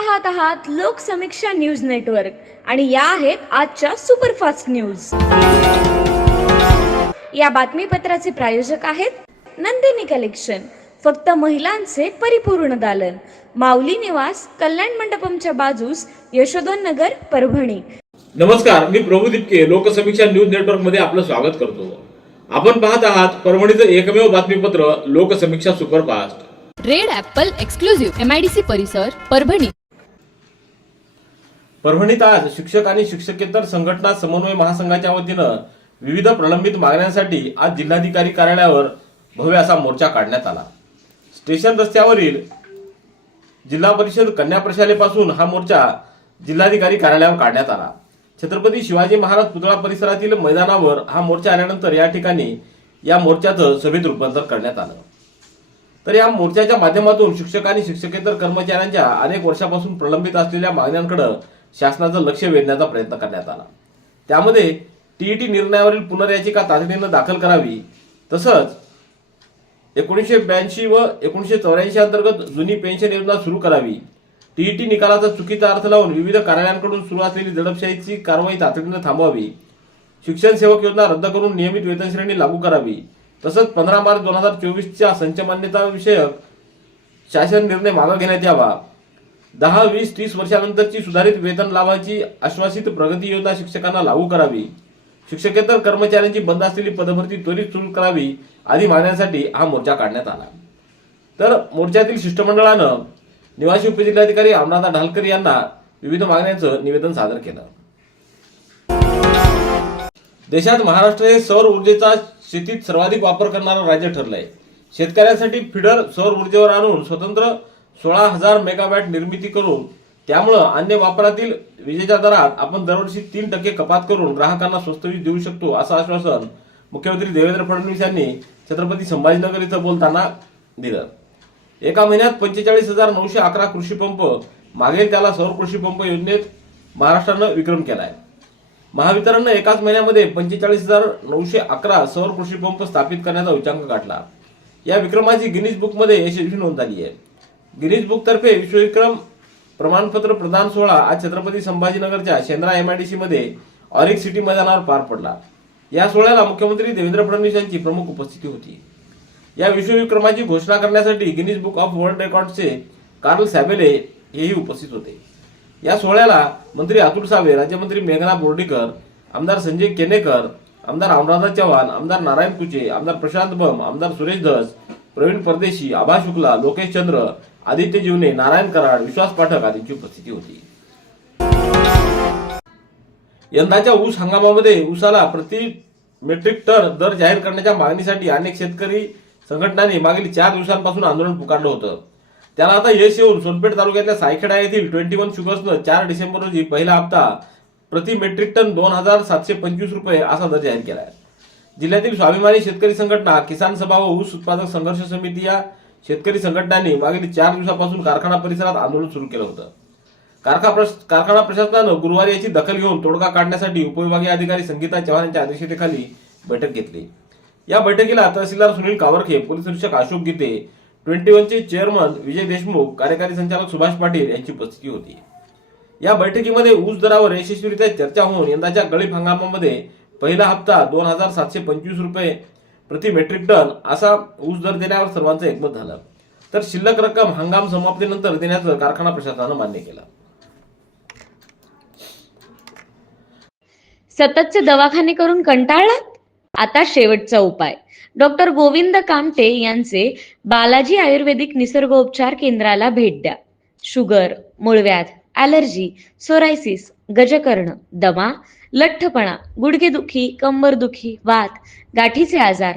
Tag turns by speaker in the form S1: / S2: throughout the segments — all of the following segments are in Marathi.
S1: पाहत आहात लोकसमीक्षा न्यूज नेटवर्क. आणि या आहेत आजच्या सुपरफास्ट न्यूज. या बातमीपत्राचे प्रायोजक आहेत नंदिनी कलेक्शन. फक्त महिलांचे परिपूर्ण दालन. माऊली निवास कल्याण मंडपमच्या बाजूस यशोधन नगर परभणी.
S2: नमस्कार मी प्रभू दिपके लोकसमीक्षा न्यूज नेटवर्कमध्ये आपलं स्वागत करतो. आपण पाहत आहात परभणीचं एकमेव बातमीपत्र Loksamiksha superfast.
S3: Red Apple exclusive MIDC परिसर परभणी.
S2: परभणीत आज शिक्षक आणि शिक्षकेतर संघटना समन्वय महासंघाच्या वतीनं विविध प्रलंबित मागण्यांसाठी आज जिल्हाधिकारी कार्यालयावर भव्य असा मोर्चा काढण्यात आला. स्टेशन रस्त्यावरील जिल्हा परिषद कन्या प्रशालेपासून हा मोर्चा जिल्हाधिकारी कार्यालयावर काढण्यात आला. छत्रपती शिवाजी महाराज पुतळा परिसरातील मैदानावर हा मोर्चा आल्यानंतर या ठिकाणी या मोर्चाचं सभेत रूपांतर करण्यात आलं. तर या मोर्चाच्या माध्यमातून शिक्षक आणि शिक्षकेतर कर्मचाऱ्यांच्या अनेक वर्षापासून प्रलंबित असलेल्या मागण्यांकडे शासनाचं लक्ष वेधण्याचा प्रयत्न करण्यात आला. त्यामध्ये टीईटी निर्णयावरील पुनर्याचिका तातडीनं दाखल करावी. तसंच एकोणीसशे ब्याऐंशी व एकोणीसशे चौऱ्याऐंशी अंतर्गत जुनी पेन्शन योजना सुरू करावी. टीईटी निकालाचा चुकीचा अर्थ लावून विविध कार्यालयांकडून सुरू असलेली दडपशाहीची कारवाई तातडीनं थांबवावी. शिक्षण सेवक योजना रद्द करून नियमित वेतन श्रेणी लागू करावी. तसंच पंधरा मार्च दोन हजार चोवीसच्या संचमान्यता विषयक शासन निर्णय मागे घेण्यात यावा. दहा वीस तीस वर्षानंतरची सुधारित वेतन लाभाची आश्वासित प्रगती योजना शिक्षकांना लागू करावी. शिक्षकेतर कर्मचाऱ्यांची बंद असलेली पदभरती त्वरित सुरू करावी आदी मागण्यांसाठी हा मोर्चा काढण्यात आला. तर मोर्चातील शिष्टमंडळानं निवासी उपजिल्हाधिकारी अमराता ढालकर यांना विविध मागण्यांचं निवेदन सादर केलं. देशात महाराष्ट्र हे सौर ऊर्जेचा शेतीत सर्वाधिक वापर करणारं राज्य ठरलंय. शेतकऱ्यांसाठी फिडर सौर ऊर्जेवर आणून स्वतंत्र सोळा हजार मेगावॅट निर्मिती करून त्यामुळं अन्य वापरातील विजेच्या दरात आपण दरवर्षी तीन टक्के कपात करून ग्राहकांना स्वस्त वीज देऊ शकतो असं आश्वासन मुख्यमंत्री देवेंद्र फडणवीस यांनी छत्रपती संभाजीनगर इथं बोलताना दिलं. एका महिन्यात पंचेचाळीस हजार नऊशे अकरा कृषी पंप मागेल त्याला सौर कृषी पंप योजनेत महाराष्ट्रानं विक्रम केलाय. महावितरणनं एकाच महिन्यामध्ये पंचेचाळीस हजार नऊशे अकरा सौर कृषी पंप स्थापित करण्याचा उच्चांक गाठला. या विक्रमाची गिनीज बुकमध्ये यशस्वी नोंद झाली आहे. गिनीज बुकतर्फे विश्वविक्रम प्रमाणपत्र प्रदान सोहळा आज छत्रपती संभाजीनगरच्या शेंद्रा एमआयडीसी मध्ये ऑरिक सिटी मैदानावर पार पडला. या सोहळ्याला मुख्यमंत्री देवेंद्र फडणवीस यांची प्रमुख उपस्थिती होती. या विश्वविक्रमाची घोषणा करण्यासाठी गिनीज बुक ऑफ वर्ल्ड रेकॉर्डचे कार्ल सॅबेले हेही उपस्थित होते. या सोहळ्याला मंत्री अतुल सावे राज्यमंत्री मेघना बोर्डीकर आमदार संजय केनेकर आमदार अनुराधा चव्हाण आमदार नारायण कुचे आमदार प्रशांत बम आमदार सुरेश धस प्रवीण परदेशी आभा शुक्ला लोकेश चंद्र आदित्य जीवने नारायण कराड विश्वास पाठक आदींची उपस्थिती होती. यंदाच्या ऊस हंगामामध्ये ऊसाला प्रति मेट्रिक टन दर जाहीर करण्याच्या मागणीसाठी अनेक शेतकरी संघटनांनी मागील चार दिवसांपासून आंदोलन पुकारलं होतं. त्याला आता यश येऊन सोनपेठ तालुक्यातल्या सायखेडा येथील ट्वेंटी वन शुगर्सनं चार डिसेंबर रोजी पहिला हप्ता प्रति मेट्रिक टन दोन हजार सातशे पंचवीस रुपये असा दर जाहीर केला आहे जिल्ह्यातील स्वाभिमानी शेतकरी संघटना किसान सभा व ऊस उत्पादक संघर्ष समिती या शेतकरी संघटनांनी मागील चार दिवसापासून कारखाना परिसरात आंदोलन सुरू केलं होतं. कारखा प्रश- कारखाना प्रशासनानं गुरुवारी याची दखल घेऊन तोडगा काढण्यासाठी उपविभागीय अधिकारी संगीता चव्हाण यांच्या अध्यक्षतेखाली बैठक घेतली. या बैठकीला तहसीलदार सुनील कावरखे पोलीस निरीक्षक अशोक गीते ट्वेंटी वनचे चेअरमन विजय देशमुख कार्यकारी संचालक सुभाष पाटील यांची उपस्थिती होती. या बैठकीमध्ये ऊस दरावर यशस्वीरित्या चर्चा होऊन यंदाच्या गळीत हंगामामध्ये पहिला हप्ता दोन हजार सातशे पंचवीस रुपये प्रति मेट्रिक टन असा ऊस दर देण्यावर सर्वांचं एकमत झालं. तर शिल्लक रक्कम हंगाम समाप्तीनंतर देण्याचं कारखाना प्रशासनानं मान्य केलं.
S1: सततचे दवाखाने करून कंटाळलात? आता शेवटचा उपाय. डॉक्टर गोविंद कामटे यांचे बालाजी आयुर्वेदिक निसर्गोपचार केंद्राला भेट द्या. शुगर मूळव्याध ॲलर्जी सोरायसिस गजकर्ण दमा लठ्ठपणा गुडघेदुखी कंबरदुखी वात गाठीचे आजार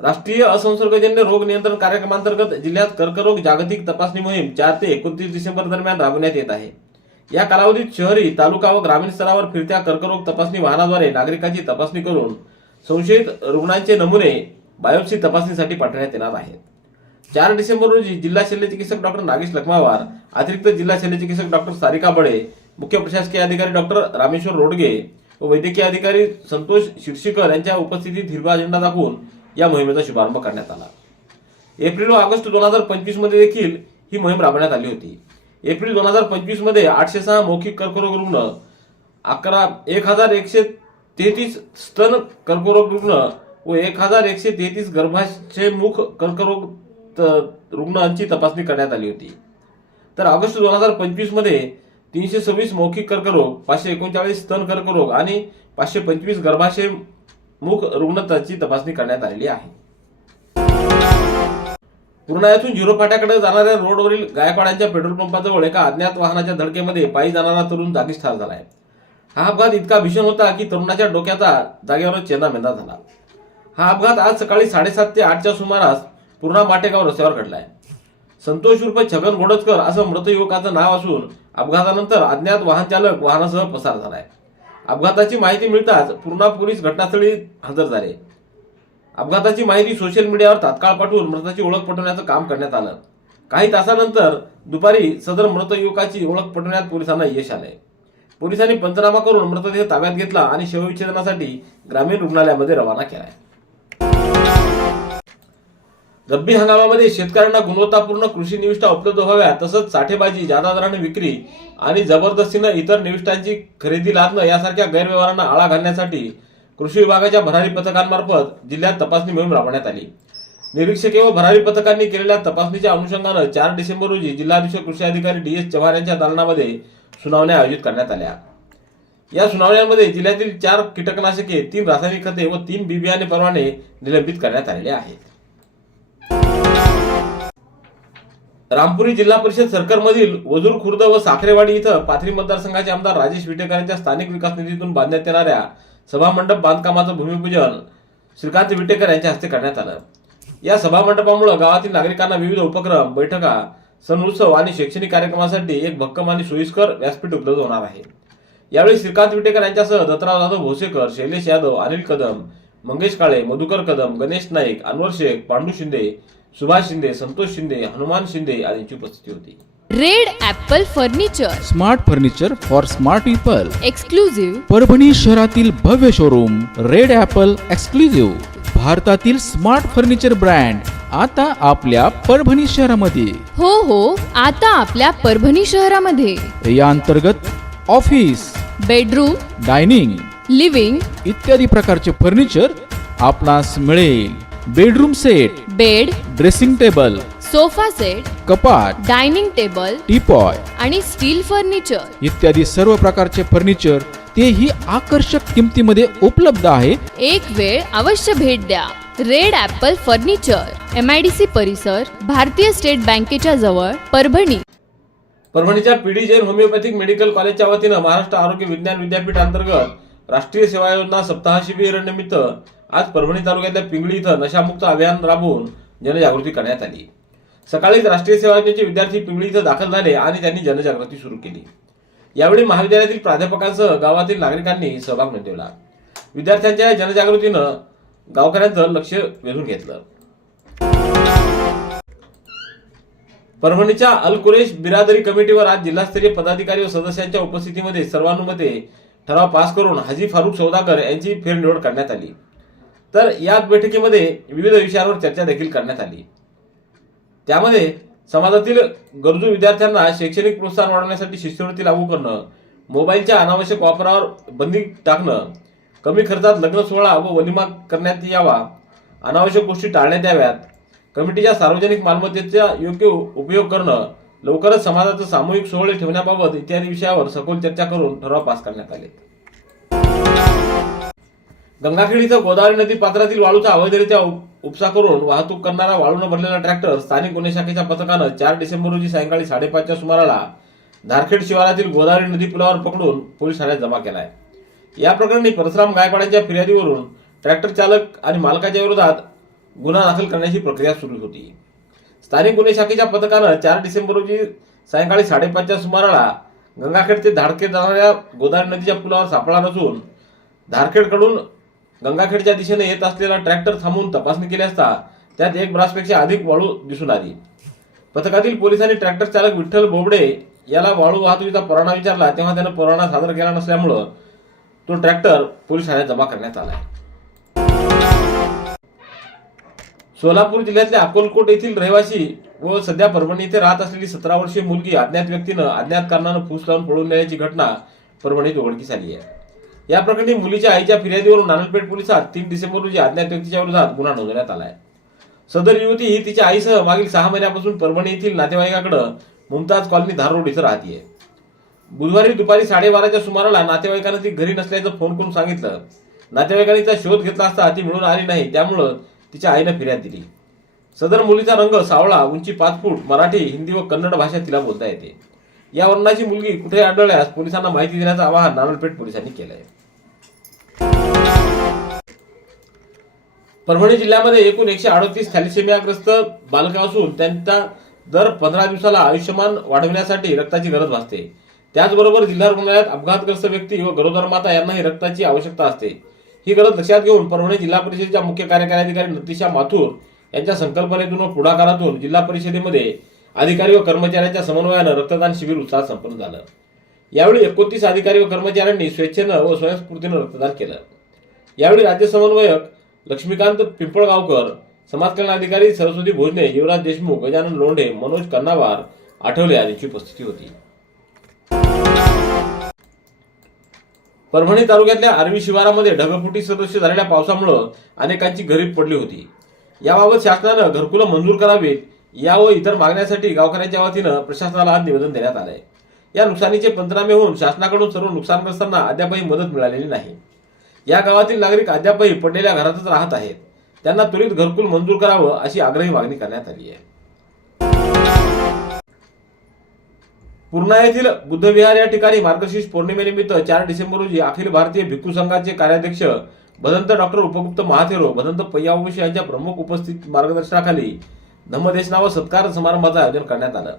S2: राष्ट्रीय असंसर्गजन्य रोग नियंत्रण कार्यक्रमांतर्गत जिल्ह्यात कर्करोग जागतिक तपासणी मोहीम चार ते एकोणतीस डिसेंबर दरम्यान राबवण्यात येत आहे. या कालावधीत शहरी तालुका व ग्रामीण स्तरावर फिरत्या कर्करोग तपासणी वाहनाद्वारे नागरिकांची तपासणी करून संशयित रुग्णांचे नमुने बायोप्सी तपासणीसाठी पाठवण्यात येणार आहेत. चार डिसेंबर रोजी जिल्हा शल्य चिकित्सक डॉक्टर नागेश लखमावार अतिरिक्त जिल्हा शल्य चिकित्सक डॉक्टर सारिका बडे मुख्य प्रशासकीय अधिकारी डॉक्टर रामेश्वर रोडगे व वैद्यकीय अधिकारी संतोष शिरशीकर यांच्या उपस्थितीत हिरवा झेंडा दाखवून या मोहिमेचा शुभारंभ करण्यात आला. एप्रिल व ऑगस्ट दोन हजार पंचवीसमध्ये देखील ही मोहीम राबवण्यात आली होती. एप्रिल दोन हजार पंचवीसमध्ये आठशे सहा मौखिक कर्करोग रुग्ण अकरा एक हजार एकशे तेहतीस स्तन कर्करोग रुग्ण व एक हजार एकशे तेहतीस गर्भाशय मुख कर्करोग त- रुग्णांची तपासणी करण्यात आली होती. तर ऑगस्ट दोन हजार पंचवीसमध्ये तीनशे सव्वीस मौखिक कर्करोग पाचशे एकोणचाळीस स्तन कर्करोग आणि पाचशे पंचवीस गर्भाशय मुख रुग्णताची तपासणी करण्यात आलेली आहे. पूर्णा येथून झिरो फाट्याकडे जाणाऱ्या रोडवरील गायकवाड्यांच्या पेट्रोल पंपाजवळ एका अज्ञात वाहनाच्या धडकेमध्ये पायी जाणारा तरुण जागीच ठार झालाय हा अपघात इतका भीषण होता की तरुणाच्या डोक्याचा जागेवरच चेंदामेंदा झाला. हा अपघात आज सकाळी साडेसात ते आठच्या सुमारास पूर्णा माटेगाव रस्त्यावर घडलाय संतोष उर्फ छगन घोडजकर असं मृत युवकाचं नाव असून अपघातानंतर अज्ञात वाहन चालक वाहनासह पसार झालाय अपघाताची माहिती मिळताच पूर्णा पोलीस घटनास्थळी हजर झाले. अपघाताची माहिती सोशल मीडियावर तात्काळ पाठवून मृताची ओळख पटवण्याचं काम करण्यात आलं. काही तासानंतर दुपारी सदर मृत युवकाची ओळख पटवण्यात पोलिसांना यश आले पोलिसांनी पंचनामा करून मृतदेह ताब्यात घेतला आणि शवविच्छेदनासाठी ग्रामीण रुग्णालयामध्ये रवाना केलाय. रब्बी हंगामामध्ये शेतकऱ्यांना गुणवत्तापूर्ण कृषी निविष्ठा उपलब्ध व्हाव्या तसंच साठेबाजी जादा दराने विक्री आणि जबरदस्तीनं इतर निविष्ठांची खरेदी लादणं यासारख्या गैरव्यवहारांना आळा घालण्यासाठी कृषी विभागाच्या भरारी पथकांमार्फत जिल्ह्यात तपासणी मोहीम राबवण्यात आली. निरीक्षके व भरारी पथकांनी केलेल्या तपासणीच्या अनुषंगानं चार डिसेंबर रोजी जिल्हाधीश कृषी अधिकारी डी एस चव्हाण यांच्या दालनामध्ये सुनावण्या आयोजित करण्यात आल्या. या सुनावण्यांमध्ये जिल्ह्यातील चार कीटकनाशके तीन रासायनिक खते व तीन बी बियाणे परवाने निलंबित करण्यात आलेले आहेत. रामपुरी जिल्हा परिषद सरकारमधील वजूर खुर्द व साखरेवाडी इथं पाथरी मतदारसंघाचे आमदार राजेश विटेकर यांच्या स्थानिक विकास निधीतून बांधण्यात येणाऱ्या सभामंडप बांधकामाचं भूमिपूजन श्रीकांत विटेकर यांच्या हस्ते करण्यात आलं. या सभामंडपामुळे गावातील नागरिकांना विविध उपक्रम बैठका सण उत्सव आणि शैक्षणिक कार्यक्रमासाठी एक भक्कम आणि सोयीस्कर व्यासपीठ उपलब्ध होणार आहे. यावेळी श्रीकांत विटेकर यांच्यासह दत्तराव जाधव भोसेकर शैलेश यादव अनिल कदम मंगेश काळे मधुकर कदम गणेश नाईक अनवर शेख पांडू शिंदे सुभाष शिंदे संतोश शिंदे हनुमान शिंदे आदींची उपस्थिती होती.
S3: Red apple furniture.
S4: Smart furniture for smart people.
S3: Exclusive
S4: Parbhani शहरातील भव्य शोरूम रेड ॲपल एक्सक्लुझिव्ह भारतातील स्मार्ट फर्निचर ब्रँड आता आपल्या परभणी शहरामध्ये.
S3: हो हो आता आपल्या परभणी शहरामध्ये.
S4: या अंतर्गत ऑफिस
S3: बेडरूम
S4: डायनिंग
S3: लिव्हिंग
S4: इत्यादी प्रकारचे फर्निचर आपणास मिळेल. Bedroom set
S3: bed
S4: dressing table
S3: sofa set
S4: कपाट
S3: डायनिंग टेबल
S4: टीपॉय
S3: आणि स्टील फर्निचर.
S4: इत्यादी सर्व प्रकारचे फर्निचर तेही आकर्षक किमतीमध्ये उपलब्ध आहे.
S3: एक वेळ अवश्य भेट द्या. Red Apple furniture M I D C परिसर भारतीय स्टेट बँकेच्या जवळ परभणी.
S2: परभणीच्या पीडी जैन होमिओपॅथिक मेडिकल कॉलेजच्या वतीनं महाराष्ट्र आरोग्य विज्ञान विद्यापीठ अंतर्गत राष्ट्रीय सेवा योजना सप्ताह शिबिर निमित्त आज परभणी तालुक्यातल्या पिंगळी इथं नशामुक्त अभियान राबवून जनजागृती करण्यात आली. सकाळीच राष्ट्रीय सेवा योजनेचे विद्यार्थी पिंगळी इथं दाखल झाले आणि त्यांनी जनजागृती सुरू केली. यावेळी महाविद्यालयातील प्राध्यापकांसह गावातील नागरिकांनी सहभाग नोंदवला. विद्यार्थ्यांच्या जनजागृतीनं गावकऱ्यांचं लक्ष वेधून घेतलं. परभणीच्या अलकुरेश बिरादरी कमिटीवर आज जिल्हास्तरीय पदाधिकारी व सदस्यांच्या उपस्थितीमध्ये सर्वानुमते ठराव पास करून हाजी फारुख सौदागर यांची फेरनिवड करण्यात आली. तर या बैठकीमध्ये विविध विषयांवर चर्चा देखील करण्यात आली. त्यामध्ये समाजातील गरजू विद्यार्थ्यांना शैक्षणिक प्रोत्साहन वाढवण्यासाठी शिष्यवृत्ती लागू करणं मोबाईलच्या अनावश्यक वापरावर बंदी टाकणं कमी खर्चात लग्न सोहळा व वलिमा करण्यात यावा अनावश्यक गोष्टी टाळण्यात याव्यात कमिटीच्या सार्वजनिक मालमत्तेचा योग्य उपयोग करणं लवकरच समाजाचं सामूहिक सोहळे ठेवण्याबाबत इत्यादी विषयावर सखोल चर्चा करून ठराव पास करण्यात आले. गंगाखेड इथं गोदावरी नदी पात्रातील वाळूचा अवैधरित्या उपसा करून वाहतूक करणारा वाळून भरलेला ट्रॅक्टर स्थानिक गुन्हे शाखेच्या पथकानं चार डिसेंबर रोजी सायंकाळी साडेपाचच्या सुमाराला धारखेड शिवारातील गोदावरी नदी पुलावर पकडून पोलीस ठाण्यात जमा केलाय. या प्रकरणी परशुराम गायकवाडांच्या फिर्यादीवरून ट्रॅक्टर चालक आणि मालकाच्या विरोधात गुन्हा दाखल करण्याची प्रक्रिया सुरू होती. स्थानिक गुन्हे शाखेच्या पथकानं चार डिसेंबर रोजी सायंकाळी साडेपाचच्या सुमाराला गंगाखेड ते धारखेड जाणाऱ्या गोदावरी नदीच्या पुलावर सापळा नसून धारखेडकडून गंगाखेडच्या दिशेने येत असलेला ट्रॅक्टर थांबवून तपासणी केली असता त्यात एक ब्रासपेक्षा अधिक वाळू दिसून आली. पथकातील पोलिसांनी ट्रॅक्टर चालक विठ्ठल बोबडे याला वाळू वाहतुकीचा पुराणा विचारला तेव्हा त्यानं पुराणा सादर केला नसल्यामुळं तो ट्रॅक्टर पोलीस ठाण्यात जमा करण्यात आला. सोलापूर जिल्ह्यातल्या अकोलकोट येथील रहिवासी व सध्या परभणी येथे राहत असलेली सतरा वर्षीय मुलगी अज्ञात व्यक्तीनं अज्ञात कारणानं फूस लावून पळून नेण्याची घटना परभणीत उघडकीस आली आहे. या प्रकरणी मुलीच्या आईच्या फिर्यादीवरून नानलपेठ पोलिसात तीन डिसेंबर रोजी अज्ञात व्यक्तीच्या विरोधात गुन्हा नोंदवण्यात आला आहे सदर युवती ही तिच्या आईसह मागील सहा महिन्यापासून परभणी येथील नातेवाईकाकडे मुमताज कॉलनी धार रोड इथं राहतीये. बुधवारी दुपारी साडेबाराच्या सुमाराला नातेवाईकानं ती घरी नसल्याचं फोन करून सांगितलं. नातेवाईकांनी तिचा शोध घेतला असता ती मिळून आली नाही त्यामुळं तिच्या आईनं फिर्याद दिली. सदर मुलीचा रंग सावळा उंची पाच फूट मराठी हिंदी व कन्नड भाषा तिला बोलता येते. या वर्णाची मुलगी कुठे आढळल्यास पोलिसांना माहिती देण्याचं आवाहन नानलपेठ पोलिसांनी केलं आहे परभणी जिल्ह्यामध्ये एकूण एकशे अडतीस थॅलिसेमियाग्रस्त बालकं असून त्यांचा दर पंधरा दिवसाला आयुष्यमान वाढविण्यासाठी रक्ताची गरज भासते. त्याचबरोबर जिल्हा रुग्णालयात अपघातग्रस्त व्यक्ती व गरोदर माता यांनाही रक्ताची आवश्यकता असते. ही गरज लक्षात घेऊन परभणी जिल्हा परिषदेच्या मुख्य कार्यकारी अधिकारी नतिशा माथूर यांच्या संकल्पनेतून व पुढाकारातून जिल्हा परिषदेमध्ये अधिकारी व कर्मचाऱ्यांच्या समन्वयानं रक्तदान शिबिर उत्साहात संपन्न झालं. यावेळी एकोणतीस अधिकारी व कर्मचाऱ्यांनी स्वेच्छेनं व स्वयंस्फूर्तीनं रक्तदान केलं. यावेळी राज्य समन्वयक लक्ष्मीकांत पिंपळगावकर समाज कल्याण अधिकारी सरस्वती भोजने युवराज देशमुख गजानन लोंढे मनोज कन्नावार आठवले यांची उपस्थिती होती. परभणी तालुक्यातल्या आर्वी शिवारामध्ये ढगफुटी सदस्य झालेल्या पावसामुळं अनेकांची घरी पडली होती. याबाबत शासनानं घरकुलं मंजूर करावीत या व इतर मागण्यासाठी गावकऱ्यांच्या वतीनं प्रशासनाला आज निवेदन देण्यात आलंय. या नुकसानीचे पंचनामे होऊन शासनाकडून सर्व नुकसानग्रस्तांना अद्यापही मदत मिळालेली नाही. या गावातील नागरिक अद्यापही पडलेल्या घरातच राहत आहेत. त्यांना त्वरित घरकुल मंजूर करावं अशी आग्रही मागणी करण्यात आली आहे. पूर्णा येथील बुद्धविहार या ठिकाणी मार्गशीर्ष पौर्णिमेनिमित्त चार डिसेंबर रोजी अखिल भारतीय भिक्खू संघाचे कार्याध्यक्ष भदंत डॉक्टर उपगुप्त महाथेरो भदंत पय्यावंशी यांच्या प्रमुख उपस्थित मार्गदर्शनाखाली धम्मदेशना व सत्कार समारंभाचं आयोजन करण्यात आलं.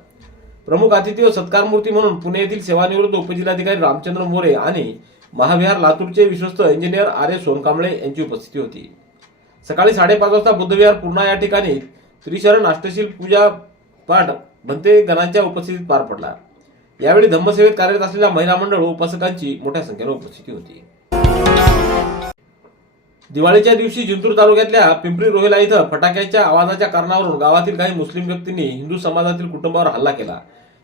S2: प्रमुख अतिथी व सत्कार मूर्ती म्हणून पुणे येथील सेवानिवृत्त उपजिल्हाधिकारी रामचंद्र मोरे आणि महाविहार लातूरचे विश्वस्त इंजिनियर आर एस सोनकांबळे यांची उपस्थिती होती. सकाळी साडेपाच वाजता बुद्धविहार पूर्णा या ठिकाणी त्रिशरण अष्टशील पूजा पाठ भंते गणांच्या उपस्थितीत पार पडला. यावेळी धम्मसेवेत कार्यरत असलेल्या महिला मंडळ उपासकांची मोठ्या संख्येने उपस्थिती होती. दिवाळीच्या दिवशी जिंतूर तालुक्यातल्या पिंपरी रोहेला इथं फटाक्याच्या आवाजाच्या कारणावरून गावातील काही मुस्लिम व्यक्तींनी हिंदू समाजातील कुटुंबावर हल्ला केला.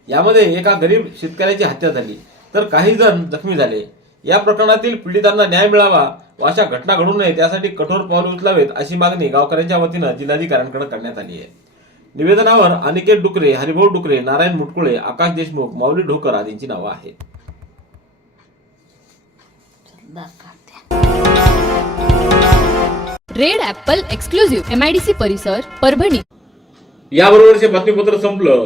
S2: यामध्ये एका गरीब शेतकऱ्याची हत्या झाली. तर काही जण जखमी झाले. या प्रकरणातील पीडितांना न्याय मिळावा व अशा घटना घडू नये त्यासाठी कठोर पावले उचलावेत अशी मागणी गावकऱ्यांच्या वतीनं जिल्हाधिकाऱ्यांकडे करण्यात आली आहे. निवेदनावर अनिकेत डुकरे हरिभाऊ डुकरे नारायण मुटकुळे आकाश देशमुख माऊली ढोकर आदींची नावं आहेत.
S3: रेड ॲपल एक्सक्लुझिव्ह एमआयडीसी परिसर परभणी.
S2: याबरोबरचे बातमीपत्र संपलं.